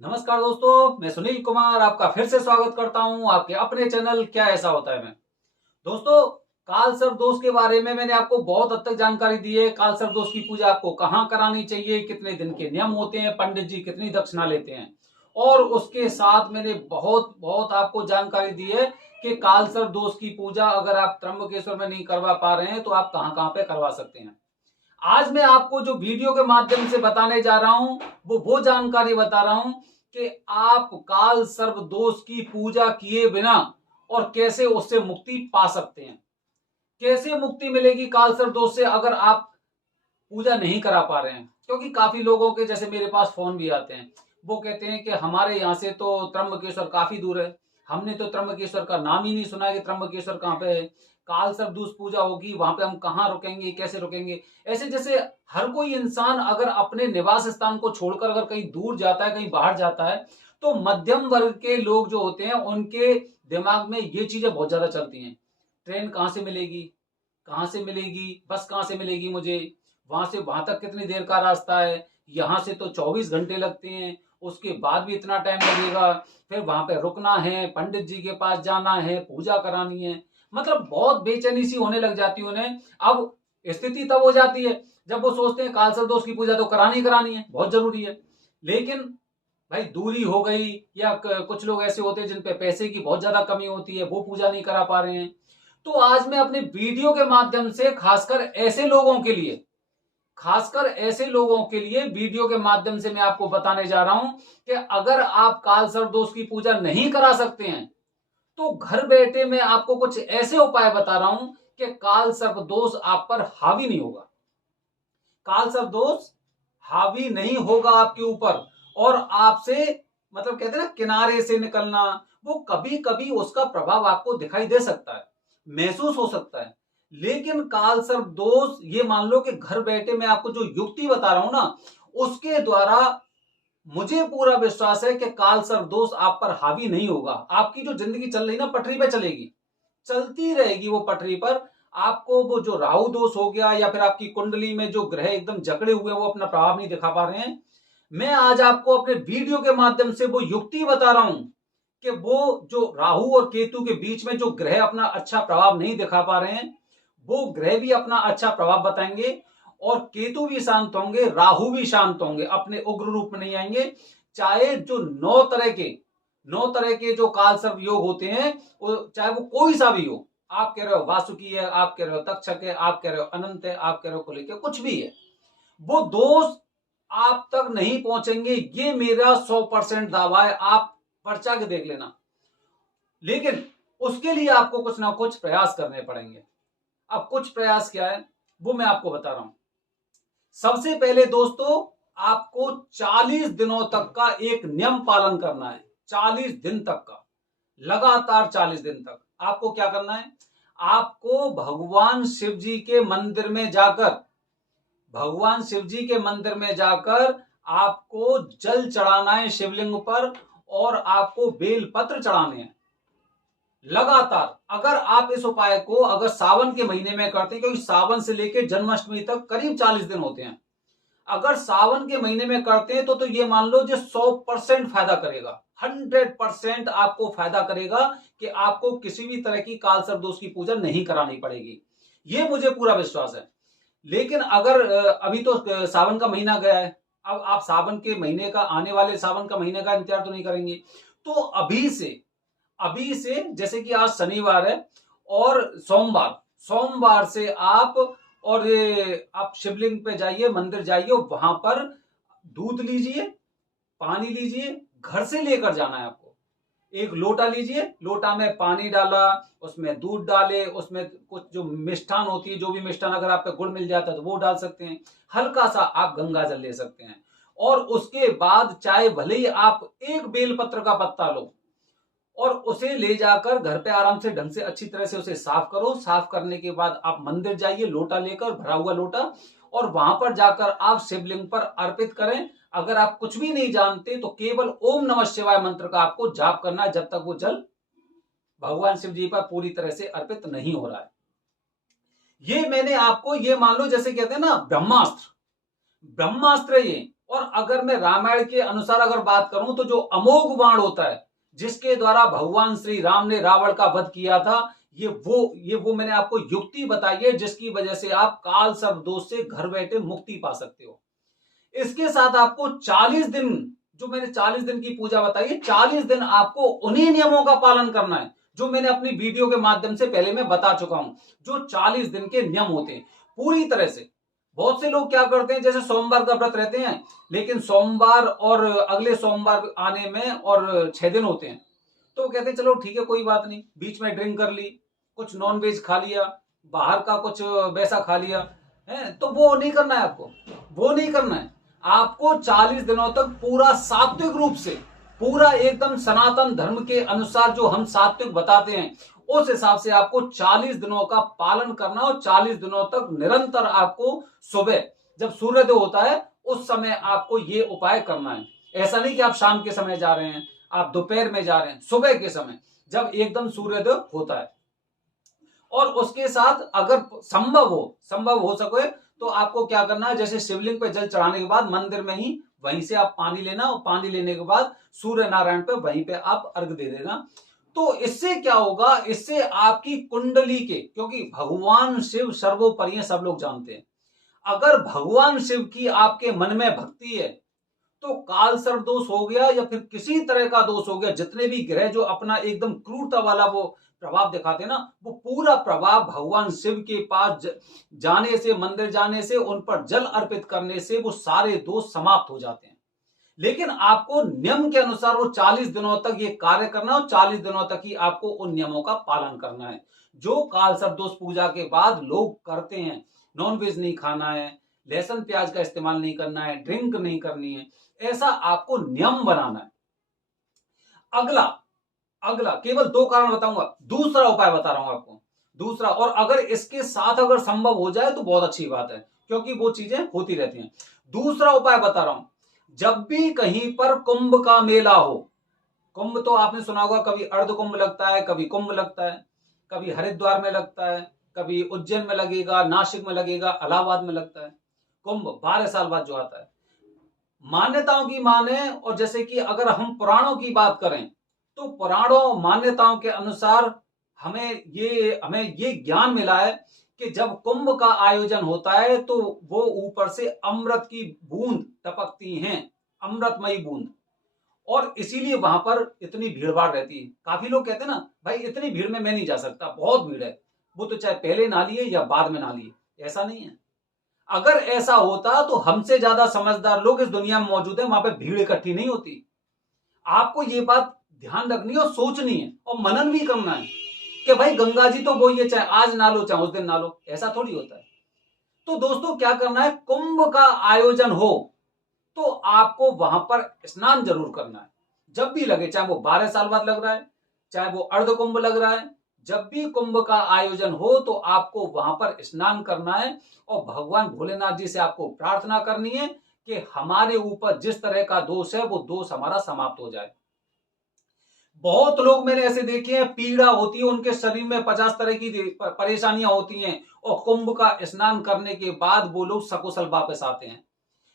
नमस्कार दोस्तों, मैं सुनील कुमार आपका फिर से स्वागत करता हूं आपके अपने चैनल क्या ऐसा होता है में। दोस्तों, काल सर्प दोष के बारे में मैंने आपको बहुत हद तक जानकारी दी है। काल सर्प दोष की पूजा आपको कहां करानी चाहिए, कितने दिन के नियम होते हैं, पंडित जी कितनी दक्षिणा लेते हैं, और उसके साथ मैंने बहुत बहुत आपको जानकारी दी है कि काल सर्प दोष की पूजा अगर आप त्र्यंबकेश्वर में नहीं करवा पा रहे हैं तो आप कहां कहां पे करवा सकते हैं। आज मैं आपको जो वीडियो के माध्यम से बताने जा रहा हूं वो जानकारी बता रहा हूं कि आप काल सर्प दोष की पूजा किए बिना और कैसे उससे मुक्ति पा सकते हैं। कैसे मुक्ति मिलेगी काल सर्प दोष से अगर आप पूजा नहीं करा पा रहे हैं। क्योंकि काफी लोगों के जैसे मेरे पास फोन भी आते हैं, वो कहते हैं कि हमारे यहाँ से तो त्र्यंबकेश्वर काफी दूर है, हमने तो त्र्यंबकेश्वर का नाम ही नहीं सुना है कि त्र्यंबकेश्वर कहाँ पे है, काल सर्पदूष पूजा होगी वहां पे हम कहाँ रुकेंगे, कैसे रुकेंगे। ऐसे जैसे हर कोई इंसान अगर अपने निवास स्थान को छोड़कर अगर कहीं दूर जाता है, कहीं बाहर जाता है, तो मध्यम वर्ग के लोग जो होते हैं उनके दिमाग में ये चीजें बहुत ज्यादा चलती हैं। ट्रेन कहाँ से मिलेगी, कहाँ से मिलेगी, बस कहाँ से मिलेगी, मुझे वहां से वहां तक कितनी देर का रास्ता है, यहाँ से तो 24 घंटे लगते हैं, उसके बाद भी इतना टाइम लगेगा, फिर वहां पे रुकना है, पंडित जी के पास जाना है, पूजा करानी है। मतलब बहुत बेचैनी सी होने लग जाती है उन्हें। अब स्थिति तब हो जाती है जब वो सोचते हैं काल सर्प दोष की पूजा तो करानी करानी है, बहुत जरूरी है, लेकिन भाई दूरी हो गई या कुछ लोग ऐसे होते हैं जिन पे पैसे की बहुत ज्यादा कमी होती है, वो पूजा नहीं करा पा रहे हैं। तो आज मैं अपने वीडियो के माध्यम से खासकर ऐसे लोगों के लिए वीडियो के माध्यम से मैं आपको बताने जा रहा हूं कि अगर आप काल सर्प दोष की पूजा नहीं करा सकते हैं तो घर बैठे मैं आपको कुछ ऐसे उपाय बता रहा हूं कि काल सर्प दोष आप पर हावी नहीं होगा। काल सर्प दोष हावी नहीं होगा आपके ऊपर, और आपसे मतलब कहते हैं ना किनारे से निकलना, वो कभी कभी उसका प्रभाव आपको दिखाई दे सकता है, महसूस हो सकता है। लेकिन काल सर्प दोष ये मान लो कि घर बैठे मैं आपको जो युक्ति बता रहा हूं ना, उसके द्वारा मुझे पूरा विश्वास है कि काल सर्प दोष आप पर हावी नहीं होगा। आपकी जो जिंदगी चल रही ना पटरी पे चलेगी, चलती रहेगी वो पटरी पर। आपको वो जो राहु दोष हो गया या फिर आपकी कुंडली में जो ग्रह एकदम जकड़े हुए हैं वो अपना प्रभाव नहीं दिखा पा रहे हैं, मैं आज आपको अपने वीडियो के माध्यम से वो युक्ति बता रहा हूं कि वो जो राहु और केतु के बीच में जो ग्रह अपना अच्छा प्रभाव नहीं दिखा पा रहे हैं, वो ग्रह भी अपना अच्छा प्रभाव बताएंगे, और केतु भी शांत होंगे, राहु भी शांत होंगे, अपने उग्र रूप में नहीं आएंगे। चाहे जो नौ तरह के जो काल सर्प योग होते हैं, चाहे वो कोई सा भी हो, आप कह रहे हो वासुकी है, आप कह रहे हो तक्षक है, आप कह रहे हो अनंत है, आप कह रहे हो कुलिक है, कुछ भी है, वो दोष आप तक नहीं पहुंचेंगे, ये मेरा 100% दावा है। आप पर्चा के देख लेना, लेकिन उसके लिए आपको कुछ ना कुछ प्रयास करने पड़ेंगे। अब कुछ प्रयास क्या है वो मैं आपको बता रहा हूं। सबसे पहले दोस्तों, आपको 40 दिनों तक का एक नियम पालन करना है। 40 दिन तक का, लगातार 40 दिन तक आपको क्या करना है, आपको भगवान शिव जी के मंदिर में जाकर आपको जल चढ़ाना है शिवलिंग पर, और आपको बेल पत्र चढ़ाने हैं लगातार। अगर आप इस उपाय को अगर सावन के महीने में करते हैं, क्योंकि सावन से लेकर जन्माष्टमी तक करीब 40 दिन होते हैं, अगर सावन के महीने में करते हैं तो ये मान लो जो 100% फायदा करेगा, 100% आपको फायदा करेगा कि आपको किसी भी तरह की काल सर्प दोष की पूजा नहीं करानी पड़ेगी, ये मुझे पूरा विश्वास है। लेकिन अगर अभी तो सावन का महीना गया है, अब आप सावन के महीने का, आने वाले सावन का महीने का इंतजार तो नहीं करेंगे, तो अभी से जैसे कि आज शनिवार है और सोमवार से आप शिवलिंग पे जाइए, मंदिर जाइए, वहां पर दूध लीजिए, पानी लीजिए, घर से लेकर जाना है आपको। एक लोटा लीजिए, लोटा में पानी डाला, उसमें दूध डाले, उसमें कुछ जो मिष्ठान होती है, जो भी मिष्ठान अगर आपके गुड़ मिल जाता है तो वो डाल सकते हैं, हल्का सा आप गंगा जल ले सकते हैं, और उसके बाद चाहे भले ही आप एक बेलपत्र का पत्ता लो और उसे ले जाकर घर पे आराम से ढंग से अच्छी तरह से उसे साफ करो। साफ करने के बाद आप मंदिर जाइए लोटा लेकर, भरा हुआ लोटा, और वहां पर जाकर आप शिवलिंग पर अर्पित करें। अगर आप कुछ भी नहीं जानते तो केवल ओम नमः शिवाय मंत्र का आपको जाप करना है, जब तक वो जल भगवान शिव जी पर पूरी तरह से अर्पित नहीं हो रहा है। ये मैंने आपको, ये मान लो जैसे कहते हैं ना ब्रह्मास्त्र, ब्रह्मास्त्र ये और अगर मैं रामायण के अनुसार अगर बात करूं तो जो अमोघ बाण होता है जिसके द्वारा भगवान श्री राम ने रावण का वध किया था, ये वो मैंने आपको युक्ति बताई है जिसकी वजह से आप काल सर्प दोष से घर बैठे मुक्ति पा सकते हो। इसके साथ आपको 40 दिन, जो मैंने 40 दिन की पूजा बताई है, 40 दिन आपको उन्हीं नियमों का पालन करना है जो मैंने अपनी वीडियो के माध्यम से पहले मैं बता चुका हूं, जो 40 दिन के नियम होते हैं पूरी तरह से। बहुत से लोग क्या करते हैं, जैसे सोमवार का व्रत रहते हैं, लेकिन सोमवार और अगले सोमवार आने में और 6 दिन होते हैं, तो वो कहते हैं चलो ठीक है कोई बात नहीं, बीच में ड्रिंक कर ली, कुछ नॉन वेज खा लिया, बाहर का कुछ वैसा खा लिया है, तो वो नहीं करना है आपको, वो नहीं करना है आपको। 40 दिनों तक पूरा सात्विक रूप से, पूरा एकदम सनातन धर्म के अनुसार जो हम सात्विक बताते हैं उस हिसाब से आपको 40 दिनों का पालन करना, और 40 दिनों तक निरंतर आपको सुबह जब सूर्योदय होता है उस समय आपको ये उपाय करना है। ऐसा नहीं कि आप शाम के समय जा रहे हैं, आप दोपहर में जा रहे हैं, सुबह के समय जब एकदम सूर्योदय होता है। और उसके साथ अगर संभव हो सके तो आपको क्या करना है, जैसे शिवलिंग पे जल चढ़ाने के बाद मंदिर में ही वहीं से आप पानी लेना, और पानी लेने के बाद सूर्य नारायण पे वहीं पे आप अर्घ दे देना। तो इससे क्या होगा, इससे आपकी कुंडली के, क्योंकि भगवान शिव सर्वोपरि हैं, सब लोग जानते हैं, अगर भगवान शिव की आपके मन में भक्ति है तो काल सर्प दोष हो गया या फिर किसी तरह का दोष हो गया, जितने भी ग्रह जो अपना एकदम क्रूरता वाला वो प्रभाव दिखाते हैं ना, वो पूरा प्रभाव भगवान शिव के पास जाने से, मंदिर जाने से, उन पर जल अर्पित करने से वो सारे दोष समाप्त हो जाते हैं। लेकिन आपको नियम के अनुसार वो 40 दिनों तक ये कार्य करना है, और 40 दिनों तक ही आपको उन नियमों का पालन करना है जो काल सर्प दोष पूजा के बाद लोग करते हैं। नॉनवेज नहीं खाना है, लहसुन प्याज का इस्तेमाल नहीं करना है, ड्रिंक नहीं करनी है, ऐसा आपको नियम बनाना है। अगला अगला केवल 2 कारण बताऊंगा, दूसरा उपाय बता रहा हूं आपको, दूसरा, और अगर इसके साथ अगर संभव हो जाए तो बहुत अच्छी बात है, क्योंकि वो चीजें होती रहती हैं। दूसरा उपाय बता रहा हूं, जब भी कहीं पर कुंभ का मेला हो, कुंभ तो आपने सुना होगा, कभी अर्ध कुंभ लगता है, कभी कुंभ लगता है, कभी हरिद्वार में लगता है, कभी उज्जैन में लगेगा, नासिक में लगेगा, इलाहाबाद में लगता है कुंभ 12 साल बाद जो आता है। मान्यताओं की माने, और जैसे कि अगर हम पुराणों की बात करें तो पुराणों मान्यताओं के अनुसार हमें ये ज्ञान मिला है कि जब कुंभ का आयोजन होता है तो वो ऊपर से अमृत की बूंद टपकती हैं, अमृतमयी बूंद, और इसीलिए वहां पर इतनी भीड़ भाड़ रहती है। काफी लोग कहते हैं ना भाई इतनी भीड़ में मैं नहीं जा सकता, बहुत भीड़ है, वो तो चाहे पहले ना लिए या बाद में ना लिए, ऐसा नहीं है। अगर ऐसा होता तो हमसे ज्यादा समझदार लोग इस दुनिया में मौजूद है, वहां पे भीड़ इकट्ठी नहीं होती। आपको ये बात ध्यान रखनी है और सोचनी है और मनन भी करना है कि भाई गंगा जी तो वो ये चाहे आज ना लो चाहे उस दिन ना लो, ऐसा थोड़ी होता है। तो दोस्तों क्या करना है, कुंभ का आयोजन हो तो आपको वहां पर स्नान जरूर करना है, जब भी लगे, चाहे वो 12 साल बाद लग रहा है, चाहे वो अर्ध कुंभ लग रहा है, जब भी कुंभ का आयोजन हो तो आपको वहां पर स्नान करना है और भगवान भोलेनाथ जी से आपको प्रार्थना करनी है कि हमारे ऊपर जिस तरह का दोष है वो दोष हमारा समाप्त हो जाए। बहुत लोग मैंने ऐसे देखे हैं, पीड़ा होती है उनके शरीर में, 50 तरह की परेशानियां होती हैं, और कुंभ का स्नान करने के बाद वो लोग सकुशल वापस आते हैं।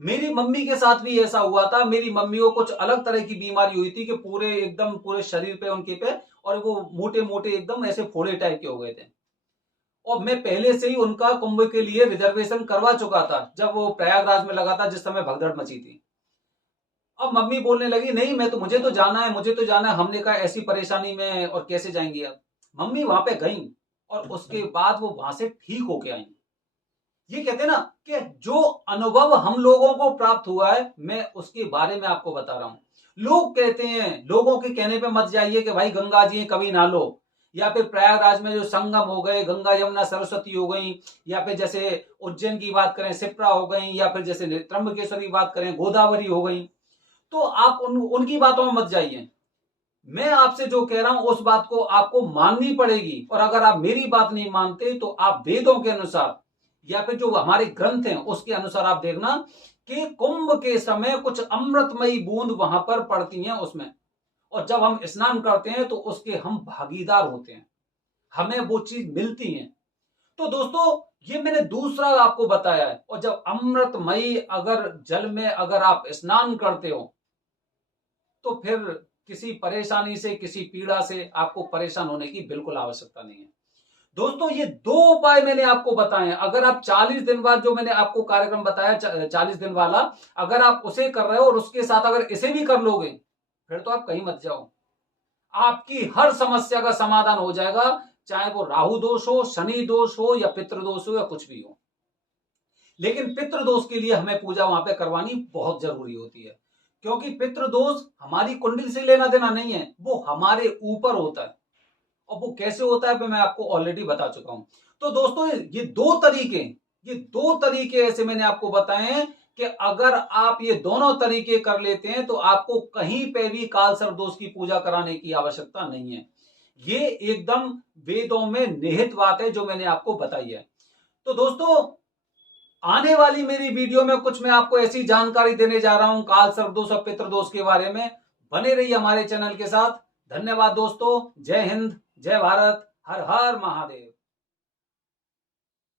मेरी मम्मी के साथ भी ऐसा हुआ था। मेरी मम्मी को कुछ अलग तरह की बीमारी हुई थी कि पूरे शरीर पे उनके पे, और वो मोटे मोटे एकदम ऐसे फोड़े टाइप के हो गए थे, और मैं पहले से ही उनका कुंभ के लिए रिजर्वेशन करवा चुका था जब वो प्रयागराज में लगा था, जिस समय भगदड़ मची थी। अब मम्मी बोलने लगी नहीं मुझे तो जाना है, मुझे तो जाना है। हमने कहा ऐसी परेशानी में और कैसे जाएंगी आप। मम्मी वहां पे गई और उसके बाद वो वहां से ठीक होके आई। ये कहते हैं ना कि जो अनुभव हम लोगों को प्राप्त हुआ है, मैं उसके बारे में आपको बता रहा हूं। लोग कहते हैं, लोगों के कहने पे मत जाइए कि भाई गंगा जी कभी ना लो, या फिर प्रयागराज में जो संगम हो गए, गंगा यमुना सरस्वती हो गई, या फिर जैसे उज्जैन की बात करें शिप्रा हो गई, या फिर जैसे त्र्यंबकेश्वर की बात करें गोदावरी हो गई, तो आप उनकी बातों में मत जाइए। मैं आपसे जो कह रहा हूं उस बात को आपको माननी पड़ेगी, और अगर आप मेरी बात नहीं मानते तो आप वेदों के अनुसार या फिर जो हमारे ग्रंथ हैं उसके अनुसार आप देखना कि कुंभ के समय कुछ अमृतमयी बूंद वहां पर पड़ती हैं उसमें, और जब हम स्नान करते हैं तो उसके हम भागीदार होते हैं, हमें वो चीज मिलती है। तो दोस्तों ये मैंने दूसरा आपको बताया है। और जब अमृतमयी अगर जल में अगर आप स्नान करते हो तो फिर किसी परेशानी से, किसी पीड़ा से आपको परेशान होने की बिल्कुल आवश्यकता नहीं है। दोस्तों, ये 2 उपाय मैंने आपको बताए हैं। अगर आप 40 दिन बाद जो मैंने आपको कार्यक्रम बताया 40 दिन वाला, अगर आप उसे कर रहे हो और उसके साथ अगर इसे भी कर लोगे, फिर तो आप कहीं मत जाओ। आपकी हर समस्या का समाधान हो जाएगा, चाहे वो राहु दोष हो, शनि दोष हो या पितृदोष हो या कुछ भी हो। लेकिन पितृदोष के लिए हमें पूजा वहां पे करवानी बहुत जरूरी होती है, क्योंकि पितृदोष हमारी कुंडली से लेना देना नहीं है, वो हमारे ऊपर होता है। और वो कैसे होता है मैं आपको ऑलरेडी बता चुका हूं। तो दोस्तों, ये दो तरीके ऐसे मैंने आपको बताए हैं कि अगर आप ये दोनों तरीके कर लेते हैं तो आपको कहीं पे भी काल सर्प दोष की पूजा कराने की आवश्यकता नहीं है। ये एकदम वेदों में निहित बात है जो मैंने आपको बताई है। तो दोस्तों, आने वाली मेरी वीडियो में कुछ मैं आपको ऐसी जानकारी देने जा रहा हूं काल सर्प दोष और पितृदोष के बारे में। बने रहिए हमारे चैनल के साथ। धन्यवाद दोस्तों। जय हिंद, जय भारत, हर हर महादेव।